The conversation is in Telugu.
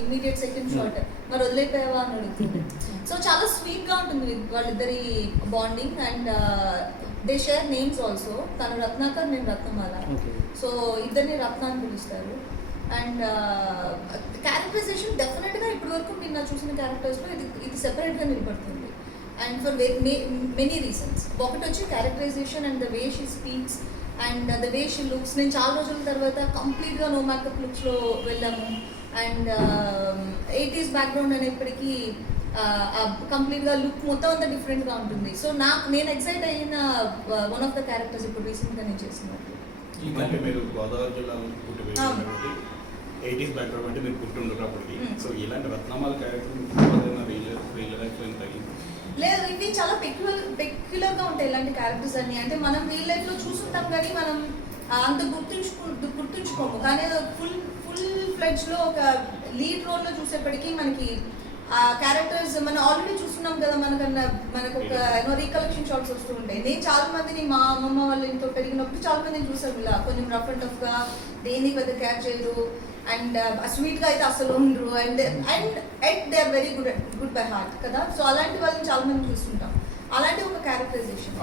ఇమీడియట్ సెకండ్ షాట్ మరి వదిలేపోయావా అని అడుగుతుంది సో చాలా స్వీట్గా ఉంటుంది వాళ్ళిద్దరి bonding and they share names also తను రత్నాకర్ నేను రత్నమాల. సో ఇద్దరిని రత్న అని పిలుస్తారు. అండ్ క్యారెక్టరైజేషన్ డెఫినెట్గా ఇప్పటి వరకు మీరు నా చూసిన క్యారెక్టర్స్లో ఇది ఇది సెపరేట్గా నిలబడుతుంది. అండ్ ఫర్ మెనీ రీజన్స్ ఒకటి వచ్చి characterisation and the way she speaks and the way she looks నేను చాలా రోజుల తర్వాత కంప్లీట్గా నో మేకప్ లుక్స్లో వెళ్ళాము అండ్ ఎయిటీస్ బ్యాక్గ్రౌండ్ అనేప్పటికీ కంప్లీట్గా లుక్ మొత్తం అంతా డిఫరెంట్గా ఉంటుంది. సో నాకు నేను ఎక్సైట్ అయిన వన్ ఆఫ్ ద క్యారెక్టర్స్ ఇప్పుడు రీసెంట్గా నేను చేసినట్టు ఈ కంటే మీరు గోదావరి జిల్లాలో పుట్టి పెరిగారు అవును. కాబట్టి ఎయిటీస్ బ్యాక్గ్రౌండ్ అంటే మీరు పుట్టి మ్మ్. సో ఇలాంటి రత్నమాల క్యారెక్టర్ చాలా పెక్యులర్ పెక్యులర్గా ఉంటాయి ఇలాంటి క్యారెక్టర్స్ అన్ని. అంటే మనం రియల్ లైఫ్లో చూస్తుంటాం కానీ మనం అంత గుర్తుంచుకు గుర్తుంచుకోము. కానీ ఫుల్ ఫుల్ ఫ్లెడ్జ్లో ఒక లీడ్ రోల్లో చూసేప్పటికీ మనకి ఆ క్యారెక్టర్స్ మనం ఆల్రెడీ చూస్తున్నాం కదా మనకన్నా మనకు ఒక ఎన్నో రీకలెక్షన్ షాట్స్ వస్తూ ఉంటాయి. నేను చాలా మందిని మా అమ్మమ్మ వాళ్ళ ఇంట్లో పెరిగినప్పుడు చాలా మందిని చూసాను ఇలా. కొంచెం రఫ్ అండ్ టఫ్గా దేన్ని పెద్ద క్యాచ్ చేయరు అండ్ స్వీట్గా అయితే అసలు ఉండరు. And and at they are very good good by heart కదా? సో అలాంటి వాళ్ళని చాలా మంది చూస్తుంటాం. అలాంటి ఒక క్యారెక్టరైజేషన్